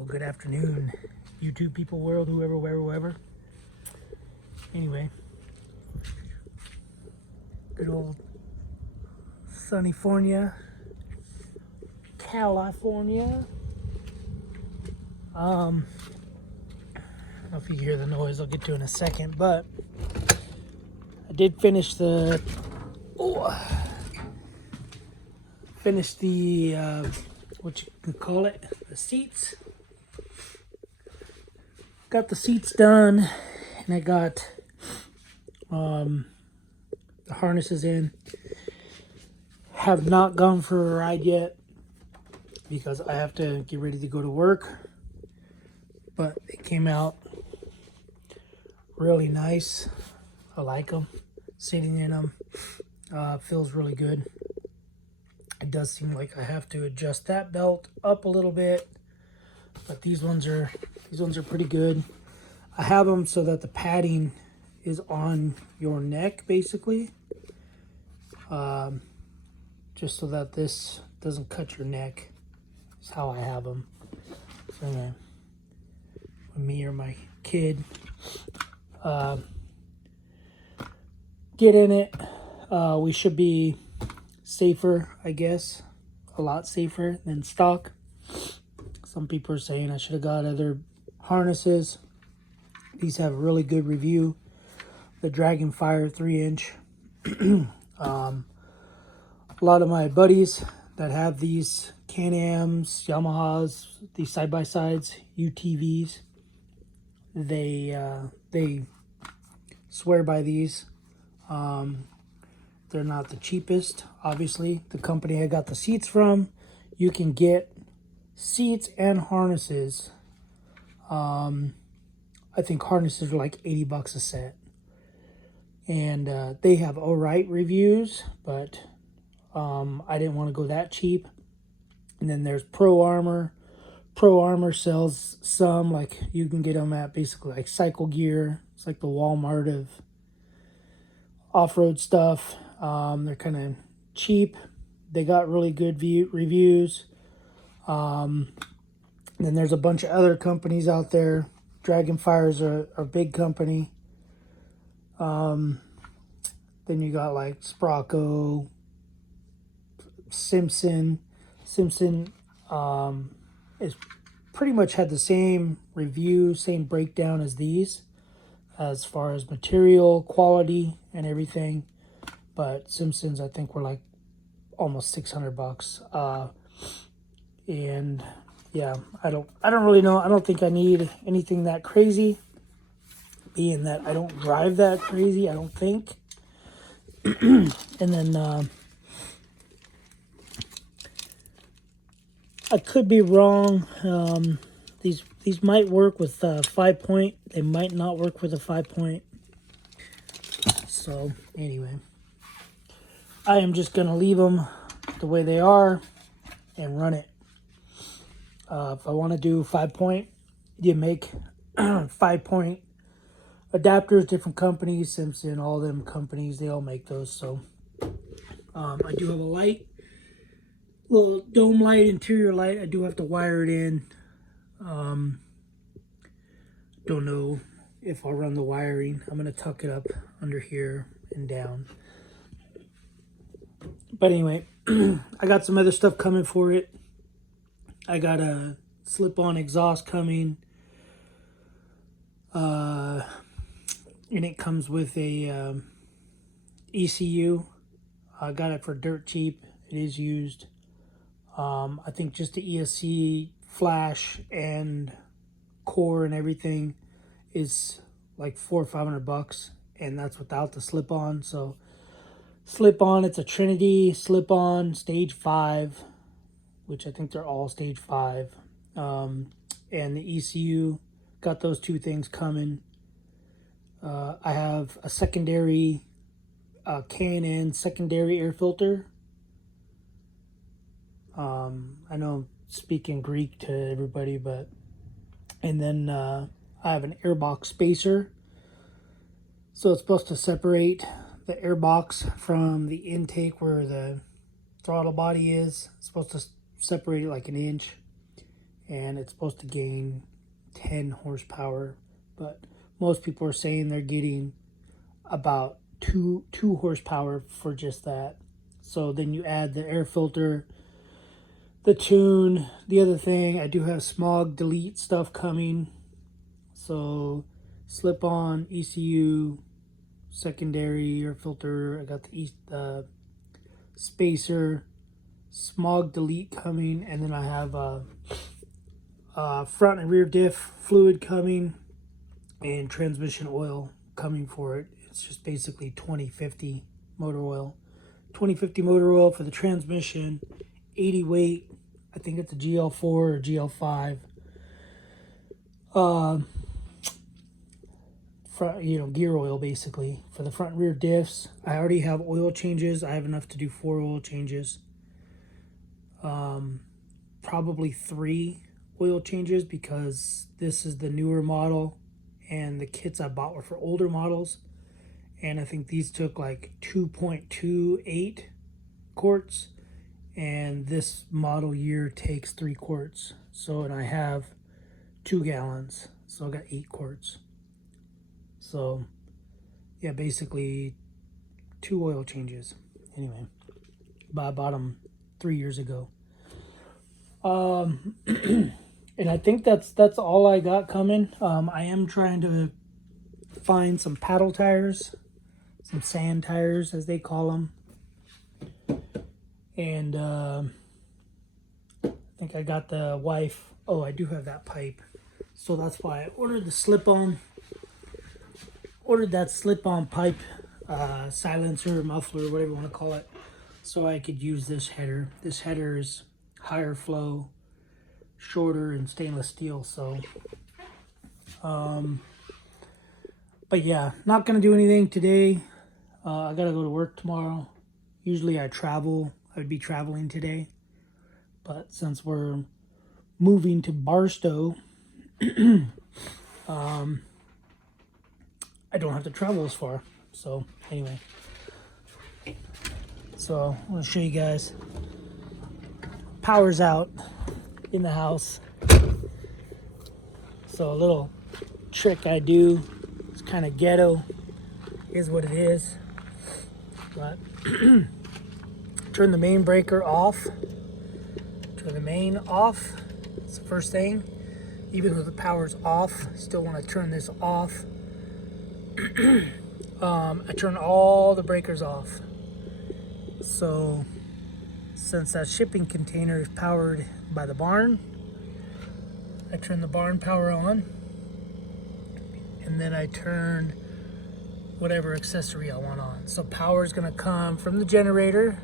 Well, good afternoon, YouTube people, world, whoever, wherever. Anyway, good old sunnyfornia, California. I don't know if you hear the noise. I'll get to it in a second, but I did finish the what you can call it, the seats. Got the seats done, and I got the harnesses in. Have not gone for a ride yet because I have to get ready to go to work, but they came out really nice. I like them. Sitting in them feels really good. It does seem like I have to adjust that belt up a little bit, but these ones are pretty good. I have them so that the padding is on your neck, basically, just so that this doesn't cut your neck. Is how I have them. So when me or my kid get in it, we should be safer, I guess, a lot safer than stock. Some people are saying I should have got other harnesses. These have a really good review. The Dragonfire 3-inch. A lot of my buddies that have these Can-Ams, Yamahas, these side-by-sides, UTVs, they swear by these. They're not the cheapest, obviously. The company I got the seats from, you can get seats and harnesses. I think harnesses are like 80 bucks a set. And they have alright reviews, but I didn't want to go that cheap. And then there's Pro Armor. Pro Armor sells some, like you can get them at basically like Cycle Gear. It's like the Walmart of off-road stuff. They're kind of cheap. They got really good reviews. Then there's a bunch of other companies out there. Dragonfire's a big company. Then you got like Sprocco, Simpson is pretty much had the same review, same breakdown as these, as far as material, quality, and everything. But Simpsons, I think, were like almost 600 bucks. And yeah, I don't really know. I don't think I need anything that crazy, being that I don't drive that crazy, I don't think. And then I could be wrong. These might work with 5-point. They might not work with a 5-point. So anyway, I am just gonna leave them the way they are and run it. If I want to do 5-point, you make 5-point adapters. Different companies, Simpson, all them companies, they all make those. So I do have a light. Little dome light, interior light. I do have to wire it in. Don't know if I'll run the wiring. I'm gonna tuck it up under here and down. But anyway, I got some other stuff coming for it. I got a slip-on exhaust coming. And it comes with a ECU. I got it for dirt cheap. It is used. I think just the ESC flash and core and everything is like $400 or $500, and that's without the slip-on. So slip-on, it's a Trinity slip-on stage 5, which I think they're all stage 5. And the ECU, got those two things coming. I have a secondary K&N secondary air filter. I know I'm speaking Greek to everybody, but and then I have an airbox spacer. So it's supposed to separate the airbox from the intake where the throttle body is. It's supposed to separate it like an inch. and it's supposed to gain 10 horsepower, but most people are saying they're getting about two horsepower for just that. So then you add the air filter, the tune. The other thing, I do have smog delete stuff coming. So slip on ECU, secondary air filter. I got the spacer, smog delete coming, and then I have front and rear diff fluid coming, and transmission oil coming for it. It's just basically 2050 motor oil. 2050 motor oil for the transmission, 80 weight. I think it's a GL4 or GL5. Front, gear oil basically for the front and rear diffs. I already have oil changes. I have enough to do 4 oil changes. Probably 3 oil changes because this is the newer model, and the kits I bought were for older models. And I think these took like 2.28 quarts, and this model year takes 3 quarts. So, and I have 2 gallons, so I got 8 quarts. So, yeah, basically 2 oil changes. Anyway, but I bought them 3 years ago. And I think that's all I got coming. I am trying to find some paddle tires, some sand tires as they call them, and I think I got the wife. Oh, I do have that pipe, so that's why I ordered the slip-on. Ordered that slip-on pipe, silencer, muffler, whatever you want to call it, so I could use this header. This header is higher flow, shorter, and stainless steel. So, but yeah, not gonna do anything today. I gotta go to work tomorrow. Usually I travel. I would be traveling today, but since we're moving to Barstow, I don't have to travel as far. So anyway, so I'm gonna show you guys. Power's out in the house. So a little trick I do. It's kind of ghetto. Is what it is. But turn the main breaker off. Turn the main off. It's the first thing. Even though the power's off, still want to turn this off. I turn all the breakers off. So since that shipping container is powered by the barn, I turn the barn power on, and then I turn whatever accessory I want on. So power is going to come from the generator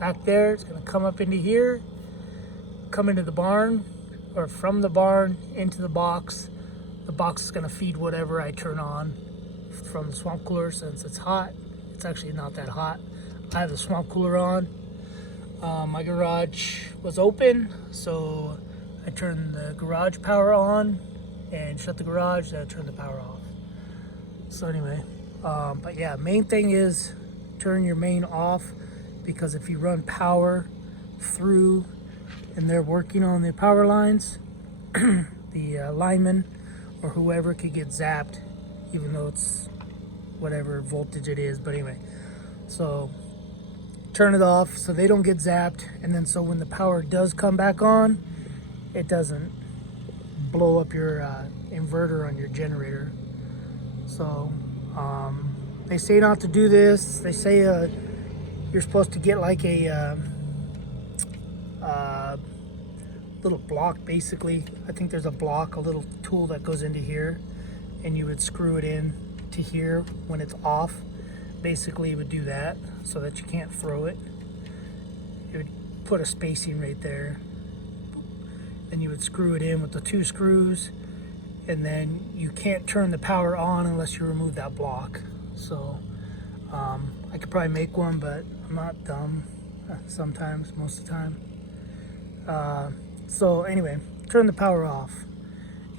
back there. It's going to come up into here, come into the barn, or from the barn into the box. The box is going to feed whatever I turn on from the swamp cooler. Since it's hot, it's actually not that hot. I have the swamp cooler on. My garage was open, so I turned the garage power on and shut the garage, then I turned the power off. So anyway, but yeah, main thing is turn your main off, because if you run power through and they're working on the power lines, the lineman or whoever could get zapped, even though it's whatever voltage it is. But anyway, so turn it off so they don't get zapped, and then so when the power does come back on, it doesn't blow up your inverter on your generator. So they say not to do this. They say you're supposed to get like a little block, basically. I think there's a block, a little tool that goes into here, and you would screw it in to here when it's off. Basically, you would do that so that you can't throw it. You would put a spacing right there. Then you would screw it in with the 2 screws, and then you can't turn the power on unless you remove that block. So I could probably make one, but I'm not dumb sometimes, most of the time. So anyway, turn the power off,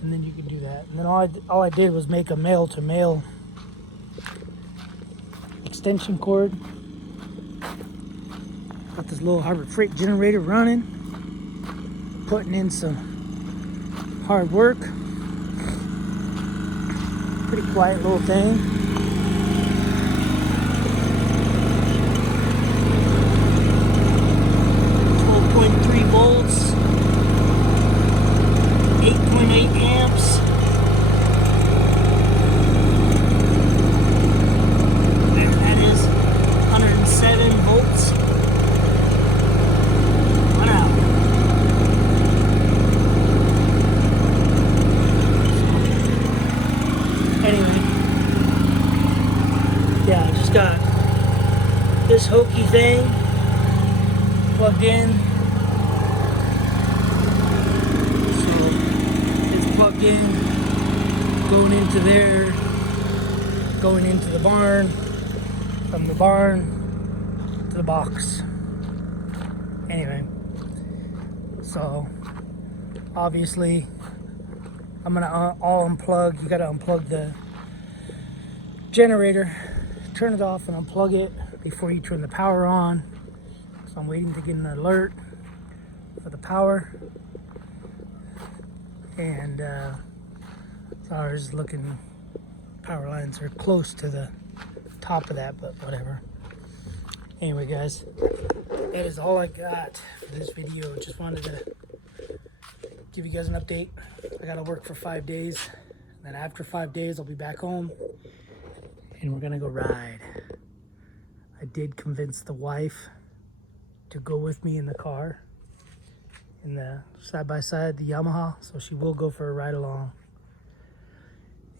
and then you can do that. And then all I did was make a male-to-male extension cord. Got this little Harbor Freight generator running, putting in some hard work. Pretty quiet little thing. 12.3 volts, 8.8 amps. Whatever that is, 107 volts. Yeah, I just got this hokey thing plugged in. So it's plugged in, going into there, going into the barn, from the barn to the box. Anyway, so obviously I'm gonna all unplug. You gotta unplug the generator, turn it off and unplug it before you turn the power on. So I'm waiting to get an alert for the power. And as far as looking, power lines are close to the top of that, but whatever. Anyway guys, that is all I got for this video. Just wanted to give you guys an update. I gotta work for 5 days. Then after 5 days, I'll be back home and we're gonna go ride. I did convince the wife to go with me in the car, in the side-by-side, the Yamaha, so she will go for a ride along.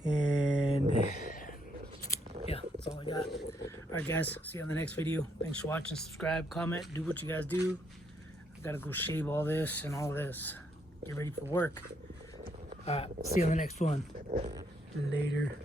And yeah, that's all I got. All right guys, see you on the next video. Thanks for watching. Subscribe, comment, do what you guys do. I gotta go shave all this and all this, get ready for work. All right, see you on the next one. Later.